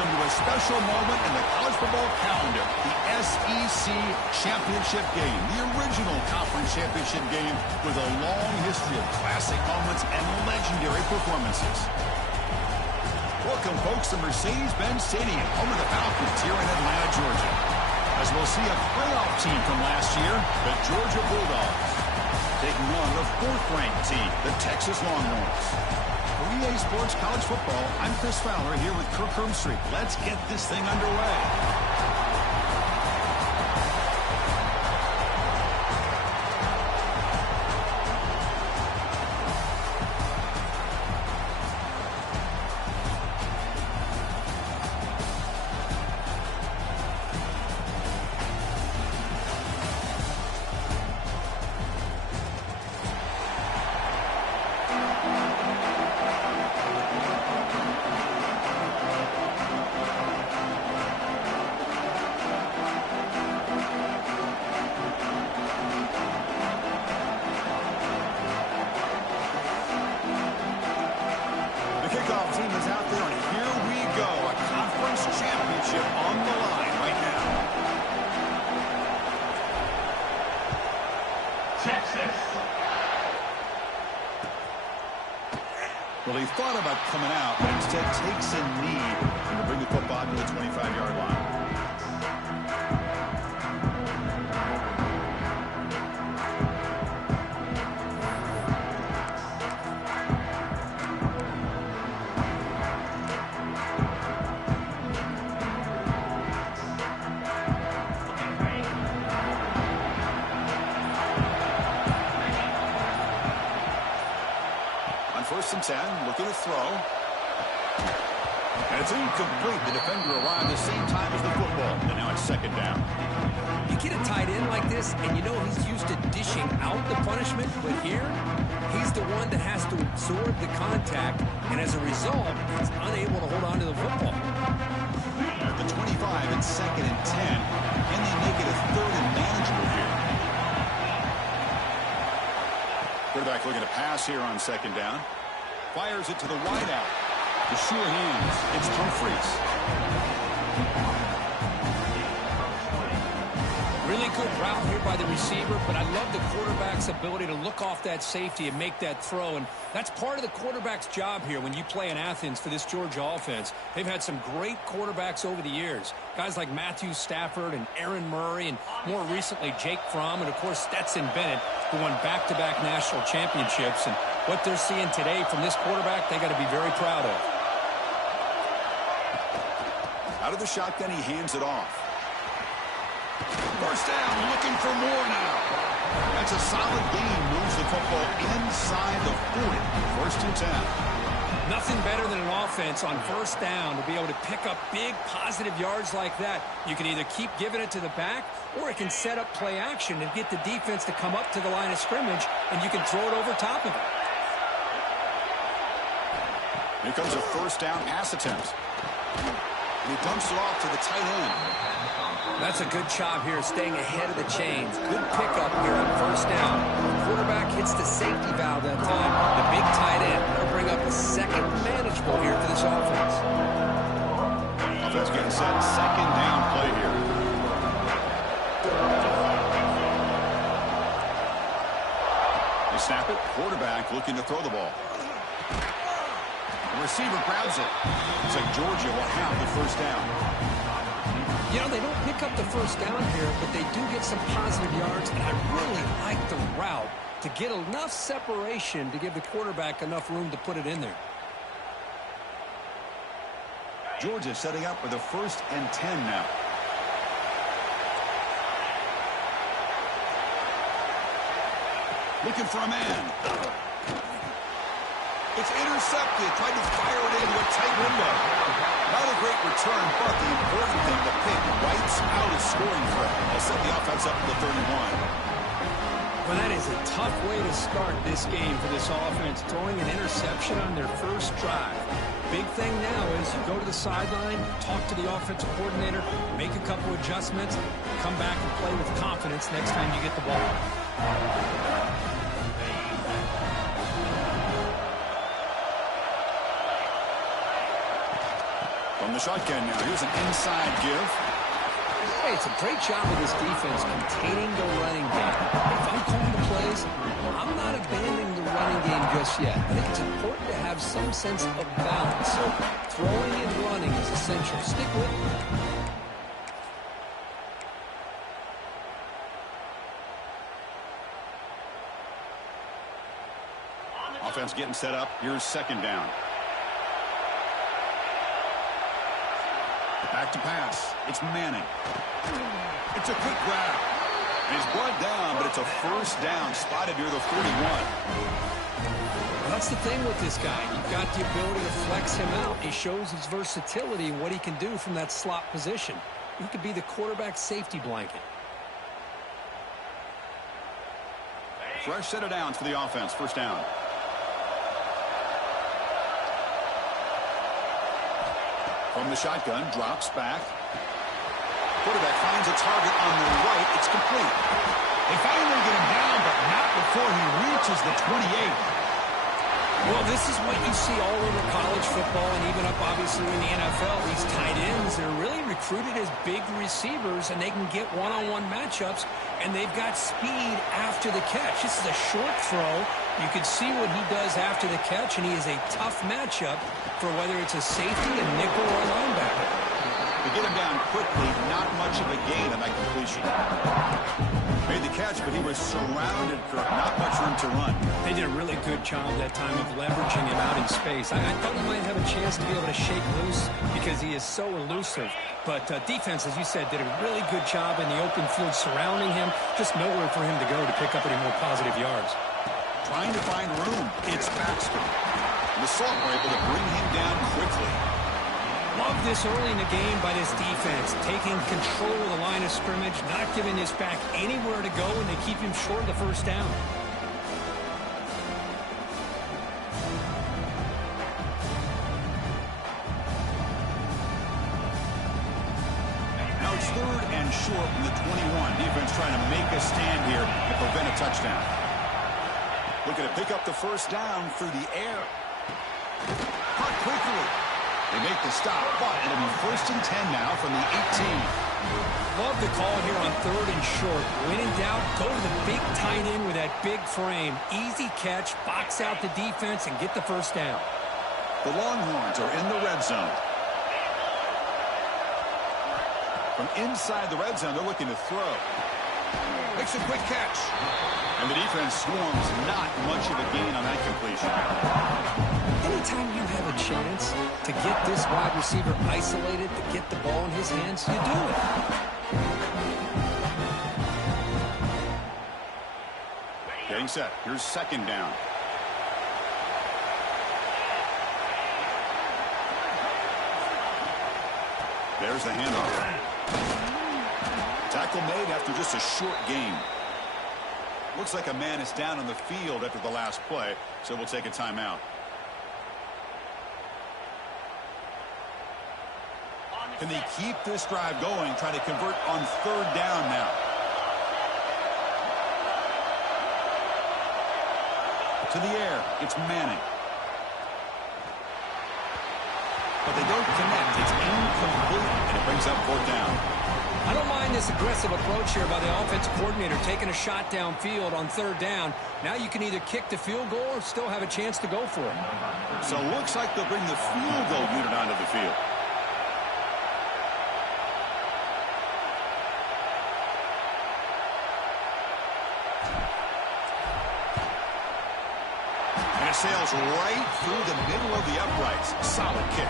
welcome to a special moment in the college football calendar, the SEC Championship Game, the original conference championship game with a long history of classic moments and legendary performances. Welcome, folks, to Mercedes-Benz Stadium, home of the Falcons here in Atlanta, Georgia. As we'll see a playoff team from last year, the Georgia Bulldogs, taking on the fourth-ranked team, the Texas Longhorns. For EA Sports College Football, I'm Chris Fowler here with Kirk Herbstreit. Let's get this thing underway. Kickoff team is out there, and here we go. A conference championship on the line right now. Texas. Well, he thought about coming out, but instead takes a knee to bring the football to the 25-yard line. First and 10, looking to throw. And it's incomplete. The defender arrived at the same time as the football. And now it's second down. You get a tight end like this, and you know he's used to dishing out the punishment, but here, he's the one that has to absorb the contact, and as a result, he's unable to hold on to the football. At the 25, it's second and 10. Can they make it a third and manageable here? Quarterback looking to pass here on second down. Fires it to the wideout. The sure hands. It's Humphreys. Really good route here by the receiver, but I love the quarterback's ability to look off that safety and make that throw, and that's part of the quarterback's job here when you play in Athens for this Georgia offense. They've had some great quarterbacks over the years, guys like Matthew Stafford and Aaron Murray, and more recently Jake Fromm, and of course Stetson Bennett, who won back-to-back national championships. And what they're seeing today from this quarterback, they got to be very proud of. Out of the shotgun, he hands it off. First down, looking for more now. That's a solid gain. Moves the football inside the 40. First and 10. Nothing better than an offense on first down to be able to pick up big positive yards like that. You can either keep giving it to the back, or it can set up play action and get the defense to come up to the line of scrimmage, and you can throw it over top of it. Here comes a first down pass attempt. And he dumps it off to the tight end. That's a good job here, staying ahead of the chains. Good pickup here on first down. The quarterback hits the safety valve that time. The big tight end will bring up a second manageable here for this offense. Offense getting set. Second down play here. They snap it. Quarterback looking to throw the ball. The receiver grabs it. Looks like Georgia will have the first down. You know, they don't pick up the first down here, but they do get some positive yards, and I really like the route to get enough separation to give the quarterback enough room to put it in there. Georgia setting up with a first and 10 now. Looking for a man. It's intercepted. Tried to fire it into a tight window. Not a great return, but the important thing, the pick wipes out a scoring threat. They'll set the offense up to the 31. Well, that is a tough way to start this game for this offense, throwing an interception on their first drive. Big thing now is you go to the sideline, talk to the offensive coordinator, make a couple adjustments, come back and play with confidence next time you get the ball. From the shotgun now. Here's an inside give. Hey, it's a great job of this defense containing the running game. If I'm calling the plays, I'm not abandoning the running game just yet. I think it's important to have some sense of balance. So throwing and running is essential. Stick with it. Offense getting set up. Here's second down. Back to pass. It's Manning. It's a quick grab. He's brought down, but it's a first down spotted near the 41. Well, that's the thing with this guy. You've got the ability to flex him out. He shows his versatility and what he can do from that slot position. He could be the quarterback's safety blanket. Fresh set of downs for the offense. First down. From the shotgun, drops back. Quarterback finds a target on the right. It's complete. They finally get him down, but not before he reaches the 28. Well, this is what you see all over college football and even up, obviously, in the NFL. These tight ends, they're really recruited as big receivers, and they can get one-on-one matchups, and they've got speed after the catch. This is a short throw. You can see what he does after the catch, and he is a tough matchup for whether it's a safety, a nickel, or a linebacker. To get him down quickly, not much of a gain on that completion. Made the catch, but he was surrounded, Kirk. Not much room to run. They did a really good job that time of leveraging him out in space. I thought he might have a chance to be able to shake loose because he is so elusive. But defense, as you said, did a really good job in the open field surrounding him. Just nowhere for him to go to pick up any more positive yards. Trying to find room. It's Baxter. The Salt were able to bring him down quickly. Love this early in the game by this defense, taking control of the line of scrimmage, not giving this back anywhere to go, and they keep him short of the first down. Now it's third and short from the 21. Defense trying to make a stand here to prevent a touchdown. Looking to pick up the first down through the air. Caught quickly. They make the stop, but it'll be first and 10 now from the 18. Love the call here on third and short. When in doubt, go to the big tight end with that big frame. Easy catch, box out the defense, and get the first down. The Longhorns are in the red zone. From inside the red zone, they're looking to throw. Makes a quick catch. And the defense swarms, not much of a gain on that completion. Anytime you have a chance to get this wide receiver isolated, to get the ball in his hands, you do it. Getting set. Here's second down. There's the handoff. Tackle made after just a short game. Looks like a man is down on the field after the last play, so we'll take a timeout. Can they keep this drive going, trying to convert on third down now? To the air, it's Manning. But they don't connect. It's incomplete, and it brings up fourth down. I don't mind this aggressive approach here by the offensive coordinator, taking a shot downfield on third down. Now you can either kick the field goal or still have a chance to go for it. So it looks like they'll bring the field goal unit onto the field. And it sails right through the middle of the uprights. Solid kick.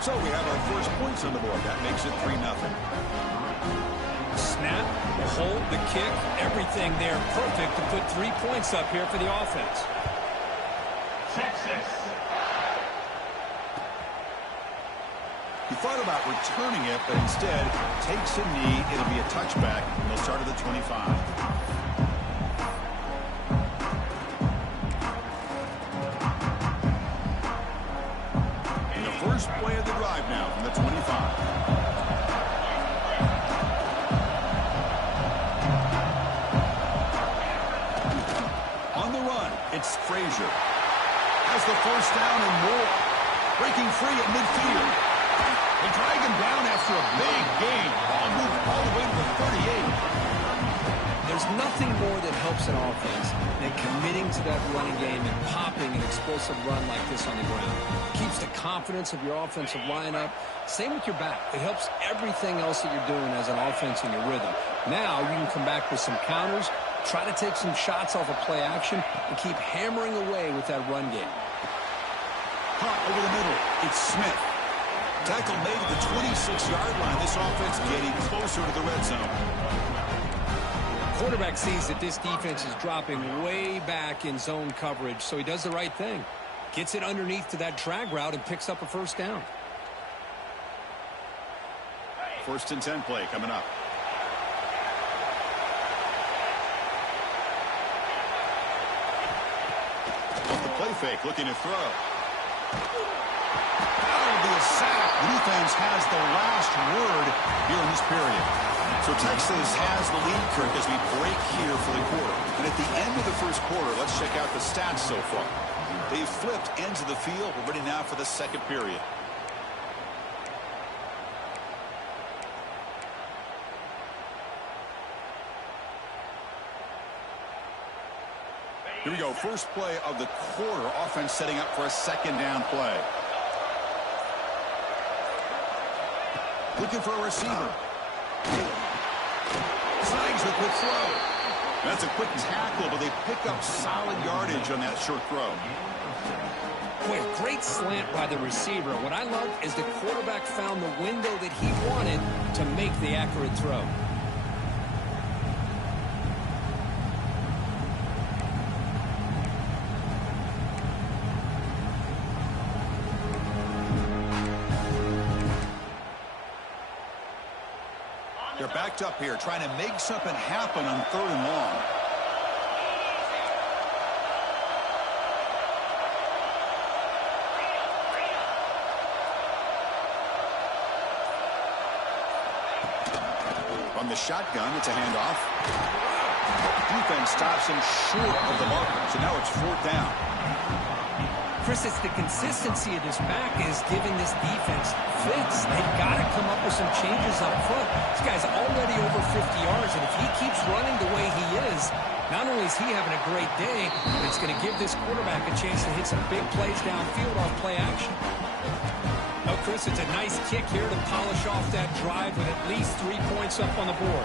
So we have our first points on the board. That makes it 3-0. Snap, the hold, the kick, everything there perfect to put 3 points up here for the offense. Texas. He thought about returning it, but instead takes a knee. It'll be a touchback, and they'll start at the 25. First play of the drive now from the 25. On the run, it's Frazier. Has the first down and more. Breaking free at midfield. They drag him down after a big gain. Ball moved all the way to the 38. There's nothing more that helps an offense than committing to that running game and popping an explosive run like this on the ground. Keeps the confidence of your offensive lineup. Same with your back. It helps everything else that you're doing as an offense in your rhythm. Now you can come back with some counters, try to take some shots off of play action, and keep hammering away with that run game. Caught over the middle. It's Smith. Tackle made at the 26-yard line. This offense getting closer to the red zone. Quarterback sees that this defense is dropping way back in zone coverage, so he does the right thing. Gets it underneath to that drag route and picks up a first down. 1st and 10 play coming up. Off the play fake, looking to throw. That'll be a sack. The defense has the last word here in this period. So Texas has the lead, Kirk, as we break here for the quarter. And at the end of the first quarter, let's check out the stats so far. They've flipped ends of the field. We're ready now for the second period. Here we go. First play of the quarter. Offense setting up for a second down play. Looking for a receiver. Slides the quick throw. That's a quick tackle, but they pick up solid yardage on that short throw. Boy, a great slant by the receiver. What I love is the quarterback found the window that he wanted to make the accurate throw. They're backed up here, trying to make something happen on 3rd and long. From the shotgun, it's a handoff. Defense stops him short of the marker, so now it's 4th down. Chris, it's the consistency of this back is giving this defense fits. They've got to come up with some changes up front. This guy's already over 50 yards, and if he keeps running the way he is, not only is he having a great day, but it's going to give this quarterback a chance to hit some big plays downfield off play action. Oh, Chris, it's a nice kick here to polish off that drive with at least 3 points up on the board.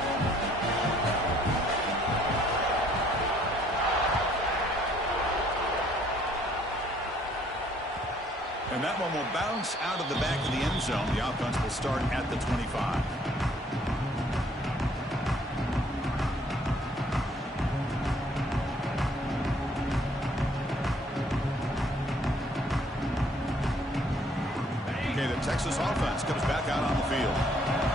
And that one will bounce out of the back of the end zone. The offense will start at the 25. Okay, the Texas offense comes back out on the field.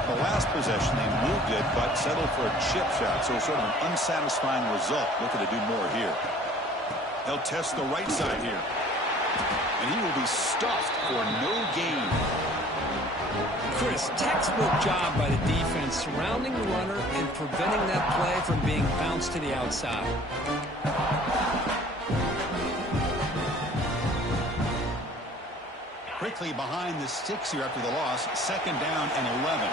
The last possession, they moved it, but settled for a chip shot. So sort of an unsatisfying result. Looking to do more here. They'll test the right side here. And he will be stuffed for no gain. Chris, textbook job by the defense surrounding the runner and preventing that play from being bounced to the outside. Quickly behind the sticks here after the loss. 2nd down and 11.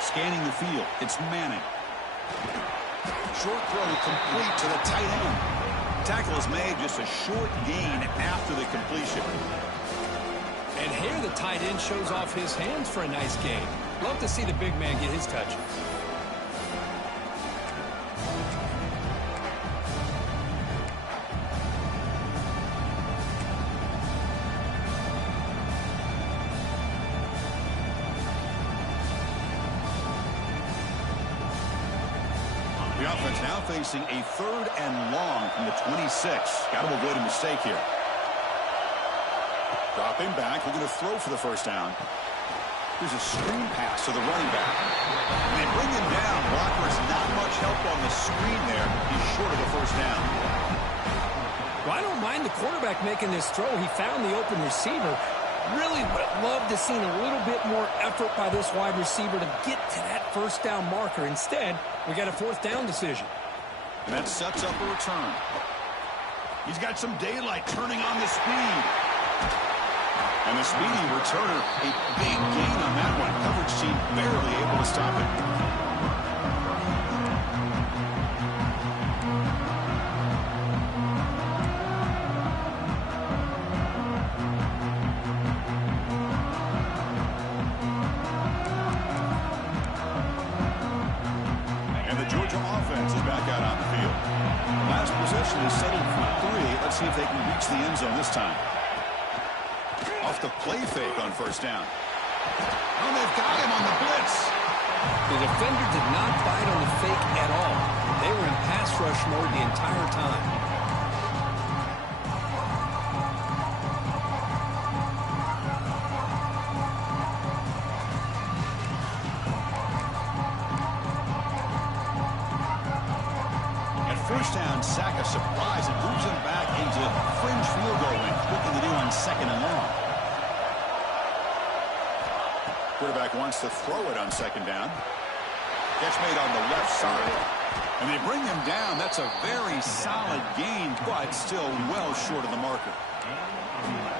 Scanning the field. It's Manning. Short throw complete to the tight end. Tackle is made, just a short gain after the completion. And here the tight end shows off his hands for a nice gain. Love to see the big man get his touch. The offense now facing a 3rd and long from the 26. Got to avoid a mistake here. Dropping back, looking to throw for the first down. Here's a screen pass to the running back. And they bring him down. Walker's not much help on the screen there. He's short of the first down. Well, I don't mind the quarterback making this throw. He found the open receiver. Really would have loved to see a little bit more effort by this wide receiver to get to that first down marker. Instead, we got a 4th down decision. And that sets up a return. He's got some daylight turning on the speed. And the speedy returner, a big gain on that one. Coverage team barely able to stop it. Is settled for 3. Let's see if they can reach the end zone this time. Off the play fake on first down. Oh, they've got him on the blitz. The defender did not bite on the fake at all. They were in pass rush mode the entire time. First down, sack a surprise. It moves him back into fringe field goal range. Looking to do on 2nd and long. Quarterback wants to throw it on 2nd down. Catch made on the left side. And they bring him down. That's a very solid gain, but still well short of the marker.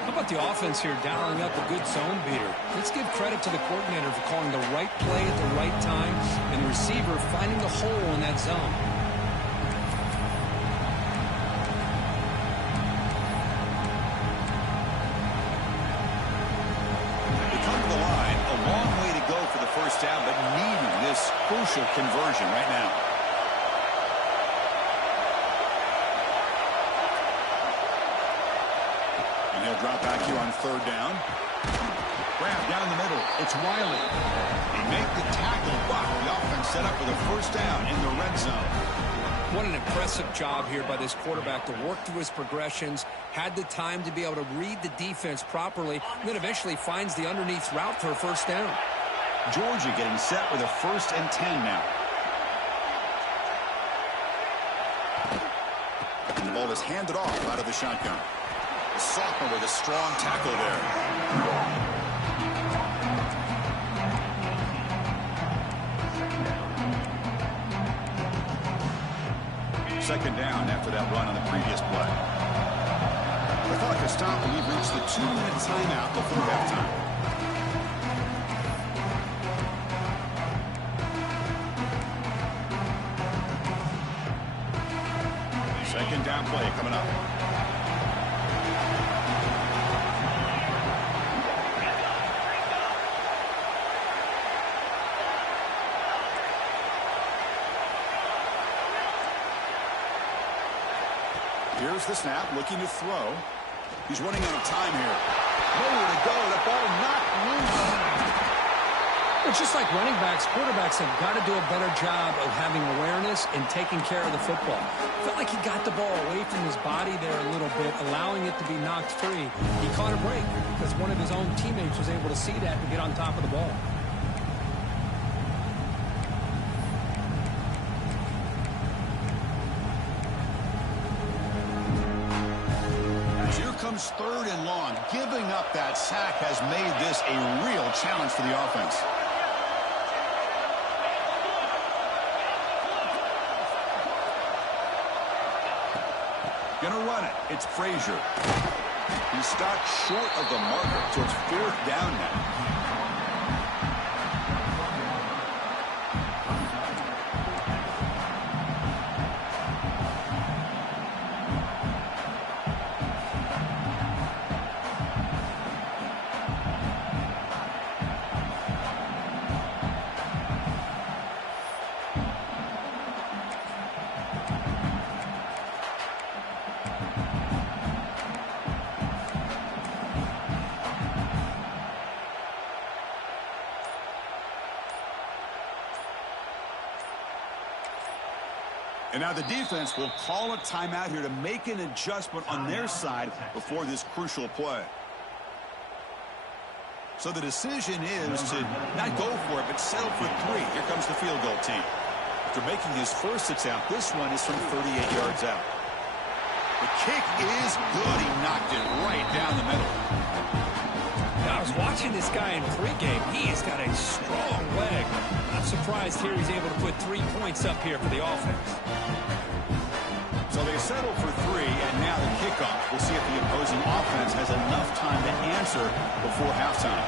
How about the offense here dialing up a good zone beater? Let's give credit to the coordinator for calling the right play at the right time and the receiver finding the hole in that zone. Down, but needing this crucial conversion right now. And he'll drop back here on 3rd down. Grab down the middle. It's Wiley. They make the tackle, but the offense set up with a first down in the red zone. What an impressive job here by this quarterback to work through his progressions, had the time to be able to read the defense properly, and then eventually finds the underneath route for a first down. Georgia getting set with a 1st and 10 now. And the ball is handed off out of the shotgun. The sophomore with a strong tackle there. 2nd down after that run on the previous play. The clock has stopped and we've reached the 2-minute timeout before halftime. Second down play coming up. Here's the snap, looking to throw. He's running out of time here. Nowhere to go. The ball knocked loose. Well, just like running backs, quarterbacks have got to do a better job of having awareness and taking care of the football. Felt like he got the ball away from his body there a little bit, allowing it to be knocked free. He caught a break because one of his own teammates was able to see that and get on top of the ball. As here comes 3rd and long. Giving up that sack has made this a real challenge for the offense. Gonna run it. It's Frazier. He stopped short of the marker, so it's 4th down now. And now the defense will call a timeout here to make an adjustment on their side before this crucial play. So the decision is to not go for it, but settle for 3. Here comes the field goal team. After making his first attempt, this one is from 38 yards out. The kick is good. He knocked it right down the middle. Now, I was watching this guy in pregame. He has got a strong leg. I'm surprised here he's able to put 3 points up here for the offense. So they settle for 3, and now the kickoff. We'll see if the opposing offense has enough time to answer before halftime.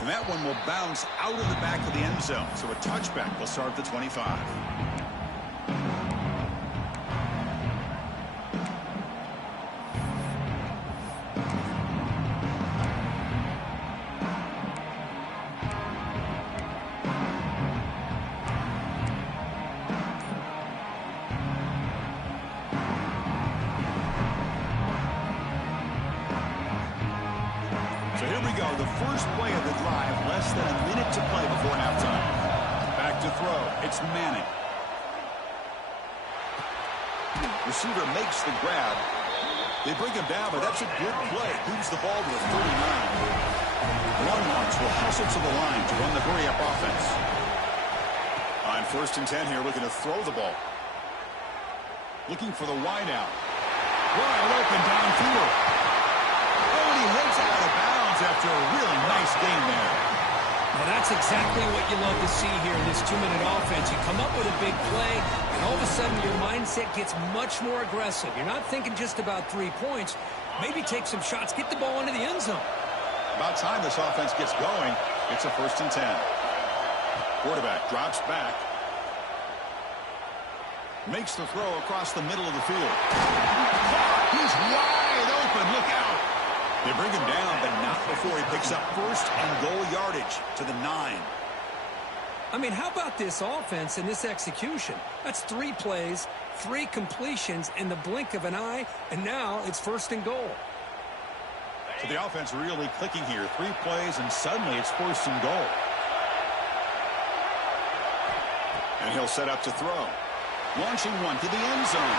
And that one will bounce out of the back of the end zone. So a touchback will start at the 25. So here we go, the first play of the drive, less than a minute to play before halftime. Back to throw, it's Manning. Receiver makes the grab. They bring him down, but that's a good play. Moves the ball to the 39. One launch will hustle to the line to run the hurry-up offense. On 1st and 10 here, looking to throw the ball. Looking for the wide out. Wide open downfield. Oh, and he heads out of bounds after a really nice game there. Well, that's exactly what you love to see here in this 2-minute offense. You come up with a big play, and all of a sudden your mindset gets much more aggressive. You're not thinking just about 3 points. Maybe take some shots, get the ball into the end zone. About time this offense gets going. It's a 1st and 10. Quarterback drops back. Makes the throw across the middle of the field. He's wide open. Look out. They bring him down, but not before he picks up 1st and goal yardage to the 9. I mean, how about this offense and this execution? That's 3 plays, 3 completions in the blink of an eye, and now it's 1st and goal. So the offense really clicking here. 3 plays, and suddenly it's 1st and goal. And he'll set up to throw. Launching one to the end zone.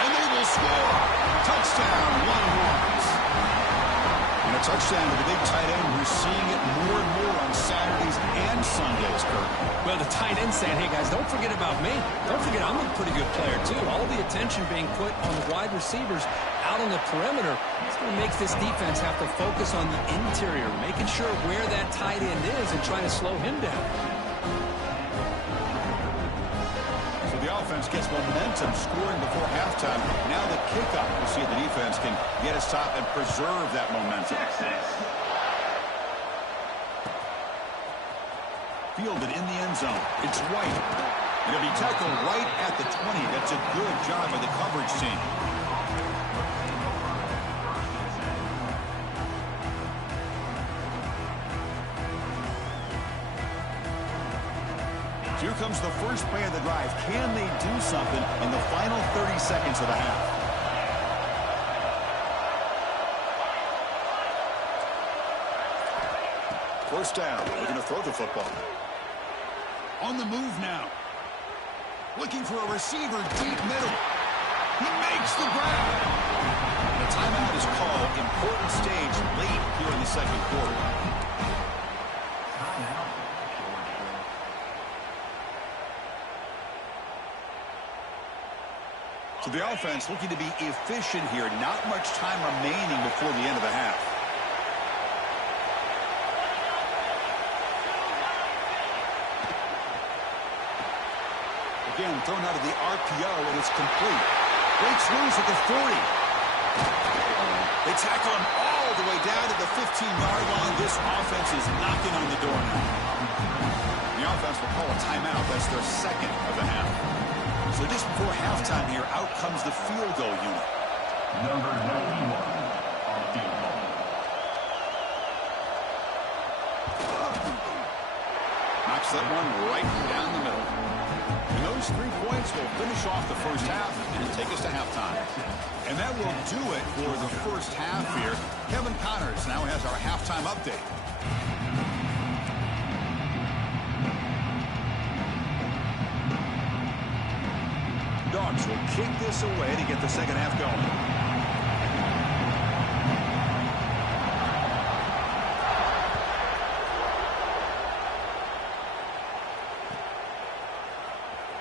And they will score. Touchdown, 1 yards. And a touchdown to the big tight end. We're seeing it more and more on Saturdays and Sundays, Kurt. Well, the tight end saying, hey, guys, don't forget about me. Don't forget I'm a pretty good player, too. All the attention being put on the wide receivers out on the perimeter. It's going to make this defense have to focus on the interior, making sure where that tight end is and trying to slow him down. The offense gets momentum scoring before halftime. Now the kickoff. We'll see if the defense can get a stop and preserve that momentum. Fielded in the end zone. It's White. It'll be tackled right at the 20. That's a good job by the coverage team. Here comes the first play of the drive. Can they do something in the final 30 seconds of the half? First down. Looking to throw the football. On the move now. Looking for a receiver deep middle. He makes the grab. The timeout is called. Important stage late here in the 2nd quarter. So the offense looking to be efficient here. Not much time remaining before the end of the half. Again, thrown out of the RPO, and it's complete. Breaks loose at the 40. They tackle him all the way down to the 15-yard line. This offense is knocking on the door now. The offense will call a timeout. That's their 2nd of the half. So just before halftime here, out comes the field goal unit. Number 91 on the field goal. Knocks that one right down the middle. And those 3 points will finish off the first half and take us to halftime. And that will do it for the first half here. Kevin Connors now has our halftime update. Dogs will kick this away to get the second half going.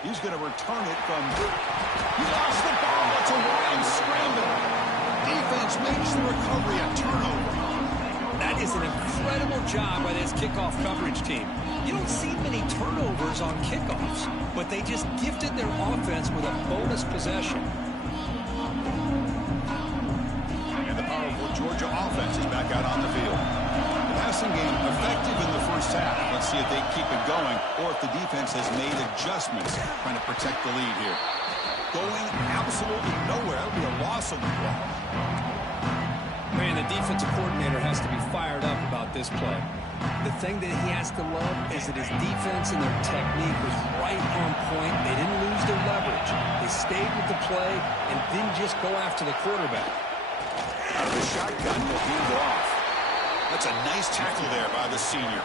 He's going to return it from... He lost the ball. It's a wild scramble. Defense makes the recovery, a turnover. That is an incredible job by this kickoff coverage team. You don't see many turnovers on kickoffs, but they just gifted their offense with a bonus possession. And the powerful Georgia offense is back out on the field. The passing game effective in the first half. Let's see if they keep it going or if the defense has made adjustments trying to protect the lead here. Going absolutely nowhere. That'll be a loss on the ball. Man, the defensive coordinator has to be fired up about this play. The thing that he has to love is that his defense and their technique was right on point. They didn't lose their leverage. They stayed with the play and didn't just go after the quarterback. Out of the shotgun, he'll hand it off. That's a nice tackle there by the senior.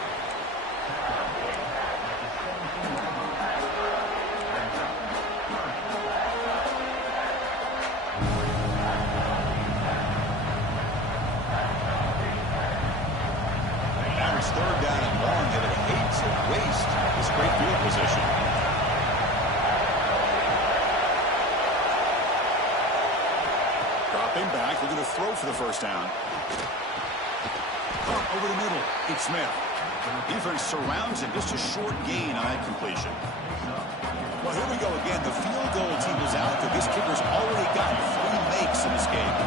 Third down and long, and it hates to waste this great field position. Dropping back, looking to throw for the first down. Caught over the middle. It's Smith. Defense surrounds him. Just a short gain on that completion. Well, here we go again. The field goal team is out there. This kicker's already got 3 makes in this game.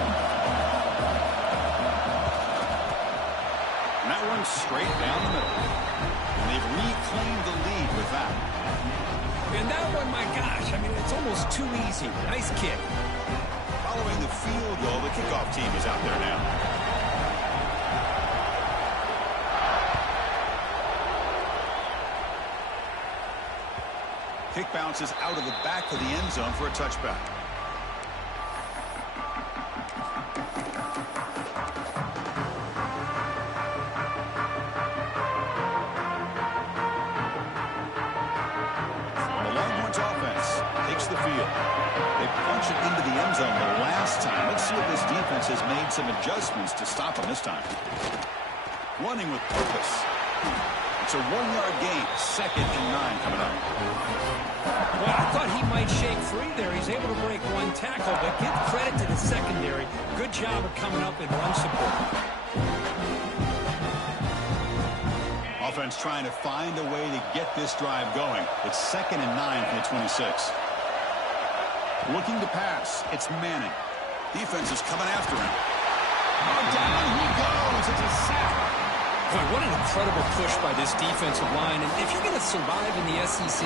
That one straight down the middle. And they've reclaimed the lead with that. And that one, my gosh, I mean, it's almost too easy. Nice kick. Following the field goal, the kickoff team is out there now. Kick bounces out of the back of the end zone for a touchback. Into the end zone the last time. Let's see if this defense has made some adjustments to stop him this time. Running with purpose. It's a 1-yard gain. 2nd and 9 coming up. Well, I thought he might shake free there. He's able to break 1 tackle, but give credit to the secondary. Good job of coming up and run support. Offense trying to find a way to get this drive going. It's 2nd and 9 from the 26. Looking to pass. It's Manning. Defense is coming after him. Oh, down he goes. It's a sack. Boy, what an incredible push by this defensive line. And if you're going to survive in the SEC,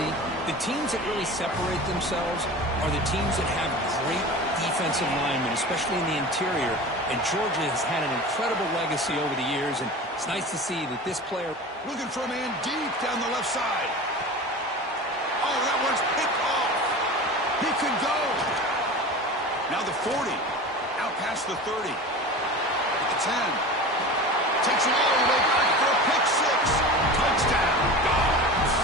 the teams that really separate themselves are the teams that have great defensive linemen, especially in the interior. And Georgia has had an incredible legacy over the years. And it's nice to see that this player... Looking for a man deep down the left side. Oh, that one's picked off. He could go. Now the 40. Out past the 30. At the 10. Takes it all the way back for a pick 6. Touchdown. Dogs.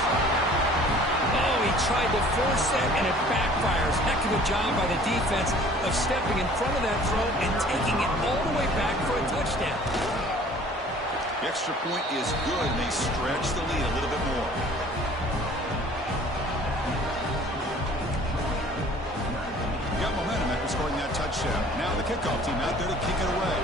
Oh, he tried to force that, and it backfires. Heck of a job by the defense of stepping in front of that throw and taking it all the way back for a touchdown. The extra point is good, and they stretch the lead a little bit more. Got momentum after scoring that touchdown. Now the kickoff team out there to kick it away.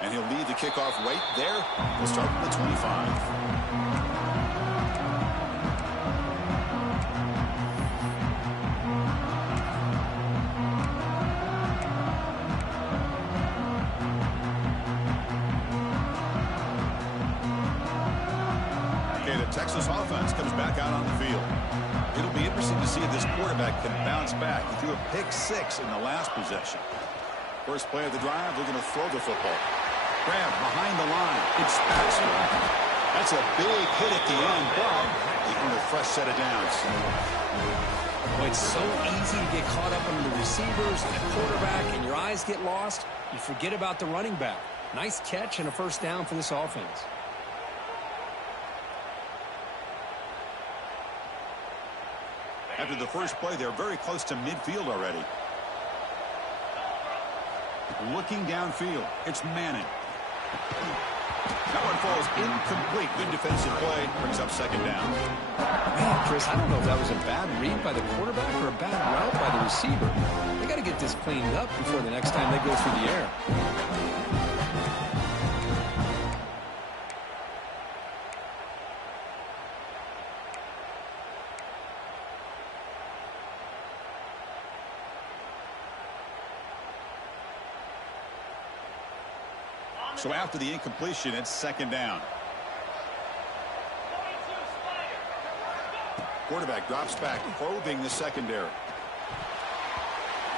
And he'll lead the kickoff right there. We'll start from the 25. Texas offense comes back out on the field. It'll be interesting to see if this quarterback can bounce back. He threw a pick 6 in the last possession. First play of the drive, looking to throw the football. Grab behind the line. It's Baxter. That's a big hit at the end, but they earn a fresh set of downs. Well, it's so easy to get caught up under the receivers and the quarterback, and your eyes get lost. You forget about the running back. Nice catch and a first down for this offense. After the first play, they're very close to midfield already. Looking downfield, it's Manning. That one falls incomplete. Good defensive play. Brings up second down. Man, Chris, I don't know if that was a bad read by the quarterback or a bad route by the receiver. They got to get this cleaned up before the next time they go through the air. So after the incompletion, it's second down. Quarterback drops back, probing the secondary.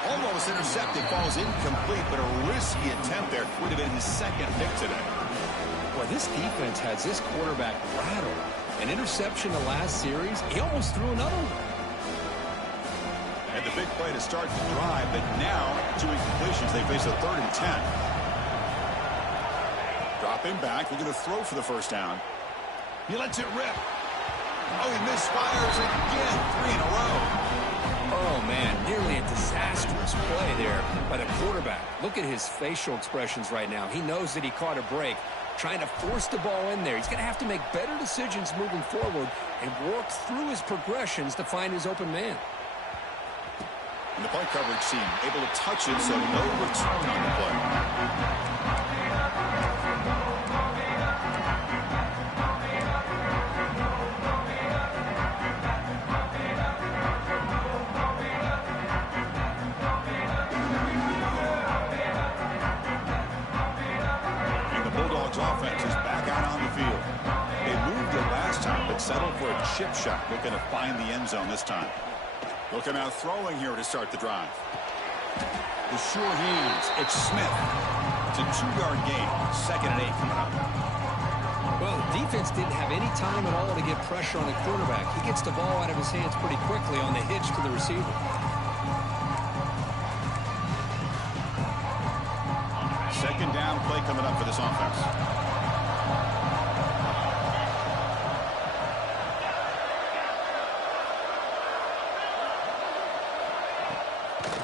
Almost intercepted, falls incomplete, but a risky attempt there. Would have been his second pick today. Well, this defense has this quarterback rattled. An interception the last series, he almost threw another one. Had the big play to start the drive, but now, 2 incompletions, they face a 3rd and 10. Dropping back, looking to throw for the first down. He lets it rip. Oh, he misfires again, 3 in a row. Oh, man, nearly a disastrous play there by the quarterback. Look at his facial expressions right now. He knows that he caught a break, trying to force the ball in there. He's going to have to make better decisions moving forward and work through his progressions to find his open man. And the play coverage team able to touch it, so no return on the play. Offense is back out on the field. They moved it last time, but settled for a chip shot, looking to find the end zone this time. Looking out throwing here to start the drive. The sure hands. It's Smith. It's a 2-yard gain. 2nd and 8 coming up. Well, the defense didn't have any time at all to get pressure on the quarterback. He gets the ball out of his hands pretty quickly on the hitch to the receiver. Second down play coming up for this offense.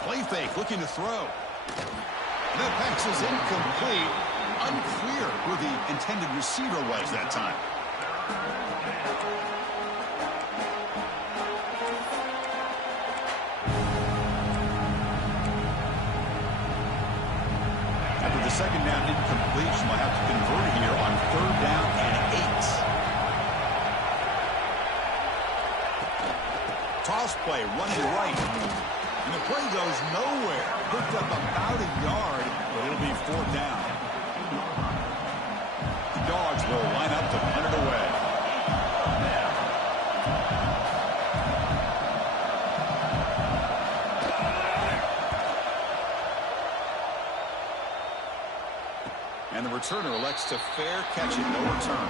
Play fake, looking to throw. That pass is incomplete. Unclear who the intended receiver was that time. Second down incompletion. Will have to convert here on 3rd down and 8. Toss play, running right. And the play goes nowhere. Picked up about a yard, but it'll be 4th down. The Dogs will line up to punt it away. And the returner elects to fair catch it, no return.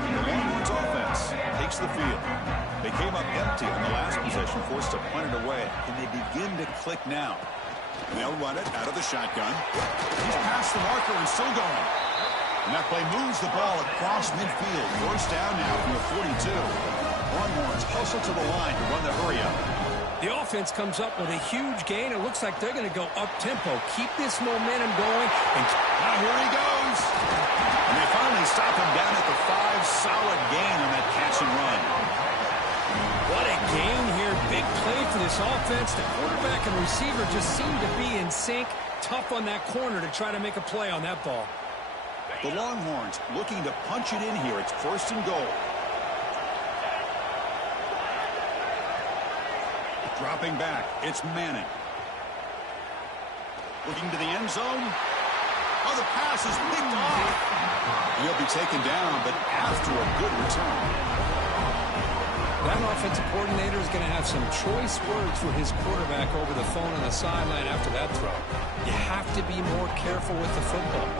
The Longhorns offense takes the field. They came up empty on the last possession, forced to punt it away. And they begin to click now. And they'll run it out of the shotgun. He's past the marker and still going. And that play moves the ball across midfield. 1st down now from the 42. Longhorns hustle to the line to run the hurry up. The offense comes up with a huge gain. It looks like they're going to go up-tempo. Keep this momentum going. And now here he goes. And they finally stop him down at the 5. Solid gain on that catch and run. What a gain here. Big play for this offense. The quarterback and receiver just seem to be in sync. Tough on that corner to try to make a play on that ball. The Longhorns looking to punch it in here. It's 1st and goal. Dropping back. It's Manning. Looking to the end zone. Oh, the pass is picked off. He'll be taken down, but after a good return. That offensive coordinator is going to have some choice words for his quarterback over the phone on the sideline after that throw. You have to be more careful with the football.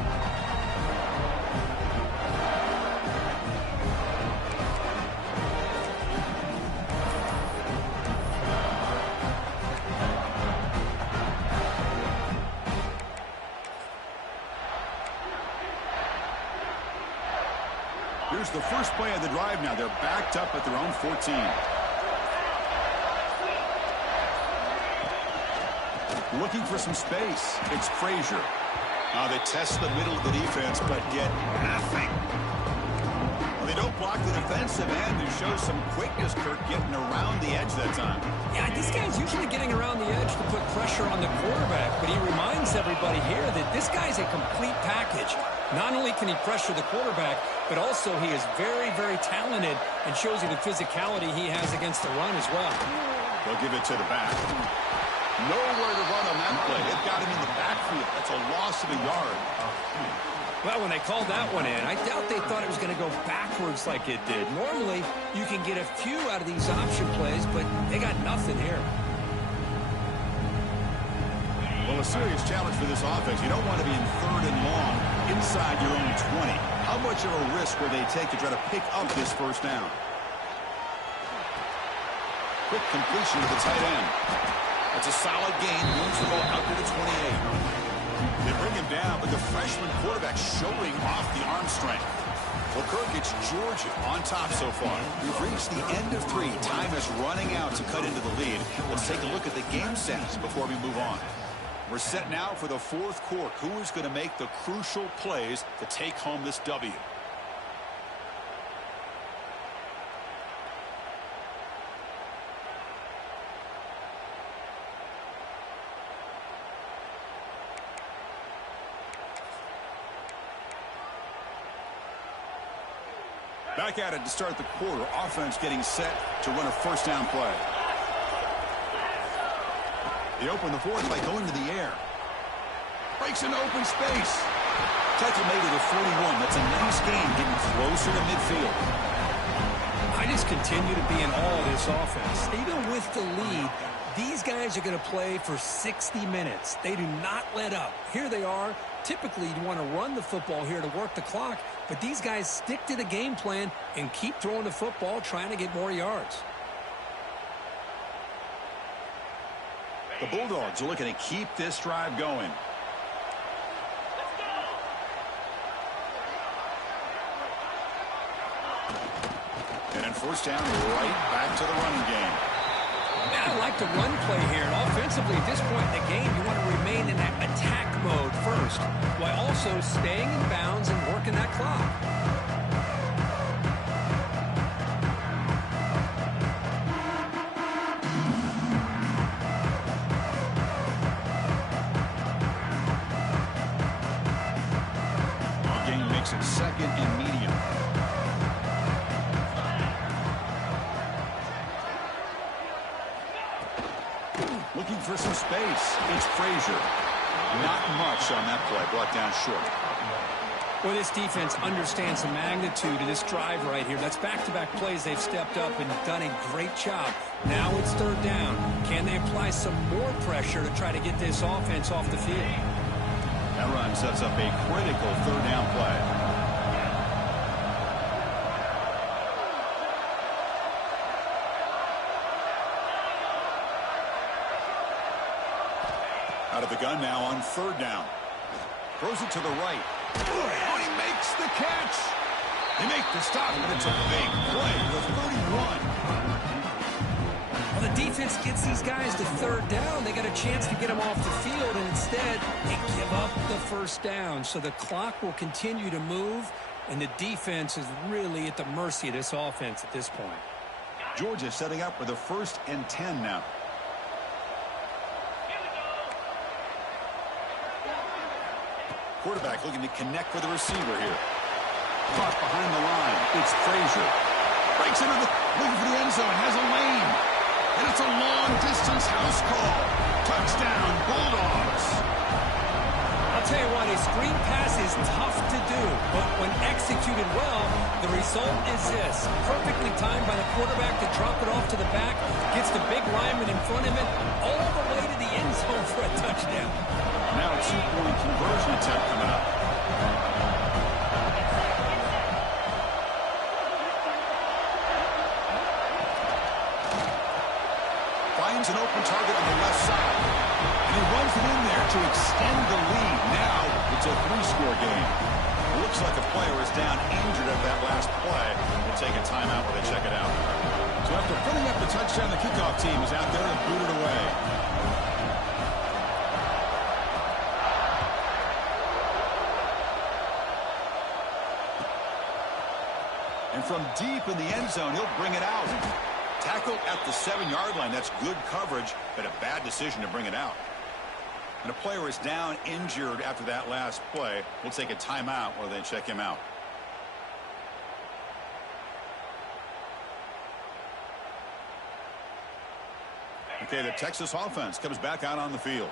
Here's the first play of the drive now. They're backed up at their own 14. Looking for some space. It's Frazier. Now they test the middle of the defense, but get nothing. Well, they don't block the defensive end. It shows some quickness, Kirk, getting around the edge that time. Yeah, this guy's usually getting around the edge to put pressure on the quarterback, but he reminds everybody here that this guy's a complete package. Not only can he pressure the quarterback, but also he is very, very talented and shows you the physicality he has against the run as well. They'll give it to the back. Nowhere to run on that play. It got him in the backfield. That's a loss of a yard. Well, when they called that one in, I doubt they thought it was going to go backwards like it did. Normally, you can get a few out of these option plays, but they got nothing here. Well, a serious challenge for this offense. You don't want to be in 3rd and long inside your own 20. How much of a risk will they take to try to pick up this first down? Quick completion to the tight end. It's a solid gain. Moves the ball out to the 28. They bring him down, but the freshman quarterback showing off the arm strength. Well, Kirk, it's Georgia on top so far. We've reached the end of 3. Time is running out to cut into the lead. Let's take a look at the game stats before we move on. We're set now for the 4th quarter. Who is going to make the crucial plays to take home this W? Back at it to start the quarter. Offense getting set to run a first down play. They open the 4th by going to the air. Breaks into open space. Tackle made it at 41. That's a nice gain, getting closer to midfield. I just continue to be in awe of this offense. Even with the lead, these guys are going to play for 60 minutes. They do not let up. Here they are. Typically, you want to run the football here to work the clock, but these guys stick to the game plan and keep throwing the football, trying to get more yards. The Bulldogs are looking to keep this drive going. And then first down, right back to the running game. I like the run play here. And offensively, at this point in the game, you want to remain in that attack mode first, while also staying in bounds and working that clock. The game makes it 2nd and medium. Looking for some space. It's Frazier. Not much on that play. Brought down short. Well, this defense understands the magnitude of this drive right here. That's back-to-back plays. They've stepped up and done a great job. Now it's 3rd down. Can they apply some more pressure to try to get this offense off the field? That run sets up a critical 3rd down play. Out of the gun now on 3rd down. Throws it to the right. Oh, he makes the catch. They make the stop, and it's a big play. The 31. Well, the defense gets these guys to 3rd down. They got a chance to get them off the field, and instead they give up the first down. So the clock will continue to move, and the defense is really at the mercy of this offense at this point. Georgia setting up for the 1st and 10 now. Quarterback looking to connect with the receiver here. Caught behind the line. It's Frazier. Breaks into looking for the end zone. Has a lane. And it's a long-distance house call. Touchdown, Bulldogs. I'll tell you what, a screen pass is tough to do, but when executed well, the result is this. Perfectly timed by the quarterback to drop it off to the back. Gets the big lineman in front of it all the way to the end zone for a touchdown. Now a 2-point conversion attempt coming up. Finds an open target on the left side. And he runs it in there to extend the lead. Now it's a 3-score game. Looks like a player is down injured at that last play. We'll take a timeout while they check it out. So after putting up the touchdown, the kickoff team is out there to boot it away. And from deep in the end zone, he'll bring it out. Tackle at the 7-yard line. That's good coverage, but a bad decision to bring it out. And a player is down injured after that last play. We'll take a timeout while they check him out. Okay, the Texas offense comes back out on the field.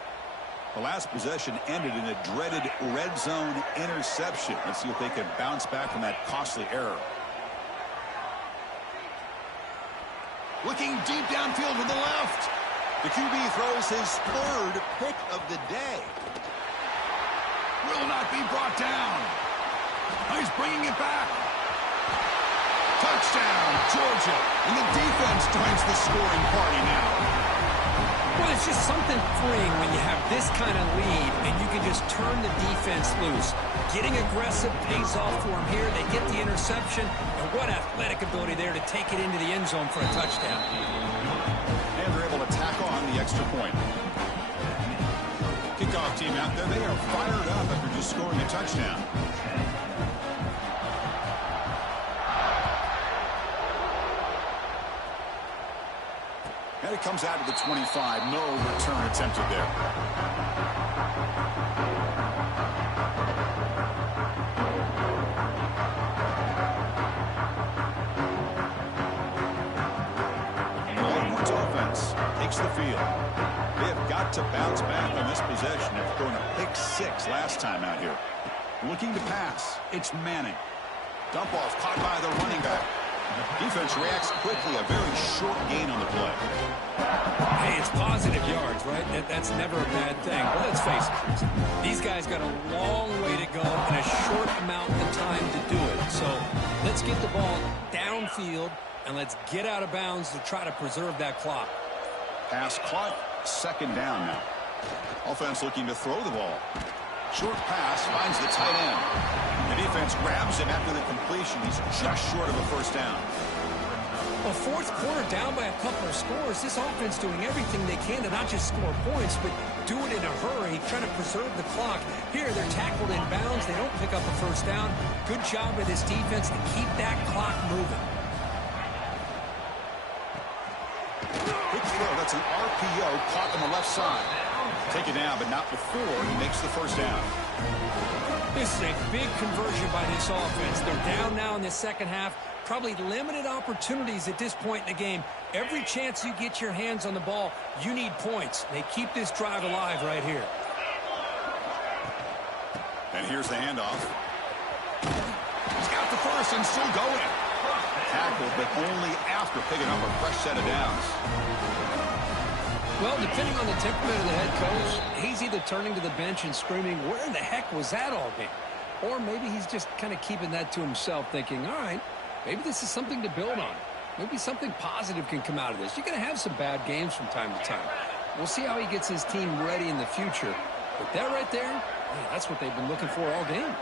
The last possession ended in a dreaded red zone interception. Let's see if they can bounce back from that costly error. Looking deep downfield to the left. The QB throws his third pick of the day. Will not be brought down. He's bringing it back. Touchdown, Georgia. And the defense joins the scoring party now. Well, it's just something freeing when you have this kind of lead and you can just turn the defense loose. Getting aggressive pays off for them here. They get the interception. And what athletic ability there to take it into the end zone for a touchdown. And they're able to tack on the extra point. Kickoff team out there, they are fired up after just scoring a touchdown. And it comes out to the 25. No return attempted there. Takes the field. They have got to bounce back on this possession after throwing a pick 6 last time out here. Looking to pass. It's Manning. Dump off caught by the running back. Defense reacts quickly. A very short gain on the play. Hey, it's positive yards, right? That's never a bad thing. But let's face it, these guys got a long way to go in a short amount of time to do it. So let's get the ball downfield and let's get out of bounds to try to preserve that clock. Pass caught, second down now. Offense looking to throw the ball. Short pass finds the tight end. The defense grabs him after the completion. He's just short of a first down. Well, fourth quarter down by a couple of scores. This offense doing everything they can to not just score points, but do it in a hurry, trying to preserve the clock. Here, they're tackled in bounds. They don't pick up a first down. Good job by this defense to keep that clock moving. Quick throw. That's an RPO caught on the left side. Take it down, but not before he makes the first down. This is a big conversion by this offense. They're down now in the second half. Probably limited opportunities at this point in the game. Every chance you get your hands on the ball, you need points. They keep this drive alive right here. And here's the handoff. He's got the first and still going. Tackled, but only after picking up a fresh set of downs. Well, depending on the temperament of the head coach, he's either turning to the bench and screaming, where in the heck was that all game? Or maybe he's just kind of keeping that to himself, thinking, all right, maybe this is something to build on. Maybe something positive can come out of this. You're going to have some bad games from time to time. We'll see how he gets his team ready in the future. But that right there, yeah, that's what they've been looking for all game.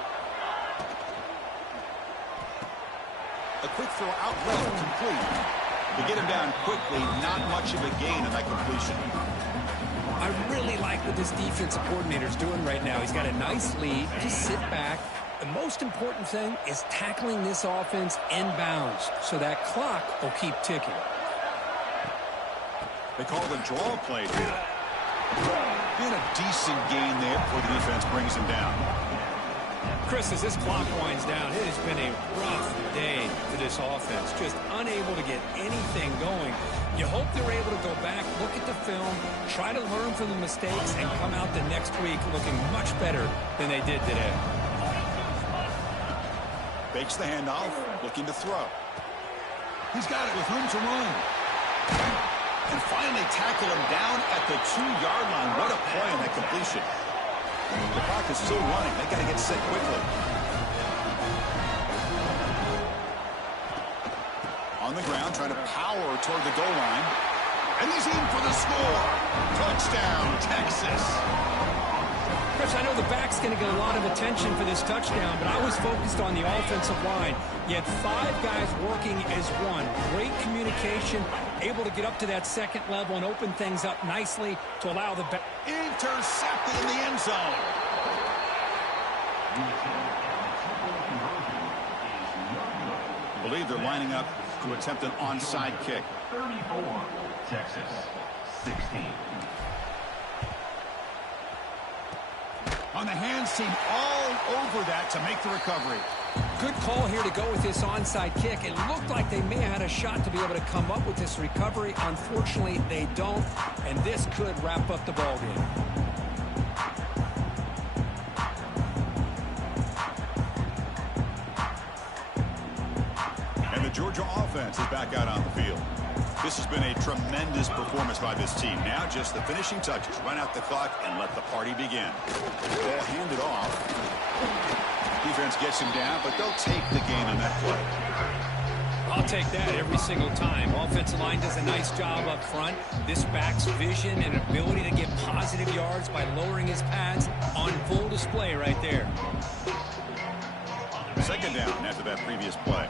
A quick throw out left, complete. To get him down quickly, not much of a gain on that completion. I really like what this defensive coordinator's doing right now. He's got a nice lead. Just sit back. The most important thing is tackling this offense in bounds so that clock will keep ticking. They call the draw play here. And a decent gain there before the defense brings him down. Chris, as this clock winds down, it has been a rough day for this offense. Just unable to get anything going. You hope they're able to go back, look at the film, try to learn from the mistakes, and come out the next week looking much better than they did today. Fakes the handoff, looking to throw. He's got it with room to run. And finally tackle him down at the 2-yard line. What a play on that completion. The clock is still running. They got to get set quickly. On the ground, trying to power toward the goal line. And he's in for the score. Touchdown, Texas. Coach, I know the back's going to get a lot of attention for this touchdown, but I was focused on the offensive line. You had 5 guys working as one. Great communication, able to get up to that second level and open things up nicely to allow the back. Intercepted in the end zone. I believe they're lining up to attempt an onside kick. 34, Texas, 16. On the hands team all over that to make the recovery. Good call here to go with this onside kick. It looked like they may have had a shot to be able to come up with this recovery. Unfortunately, they don't, and this could wrap up the ballgame. And the Georgia offense is back out on the field. This has been a tremendous performance by this team. Now just the finishing touches. Run out the clock and let the party begin. Ball handed off. Defense gets him down, but they'll take the gain on that play. I'll take that every single time. Offensive line does a nice job up front. This back's vision and ability to get positive yards by lowering his pads on full display right there. Second down after that previous play.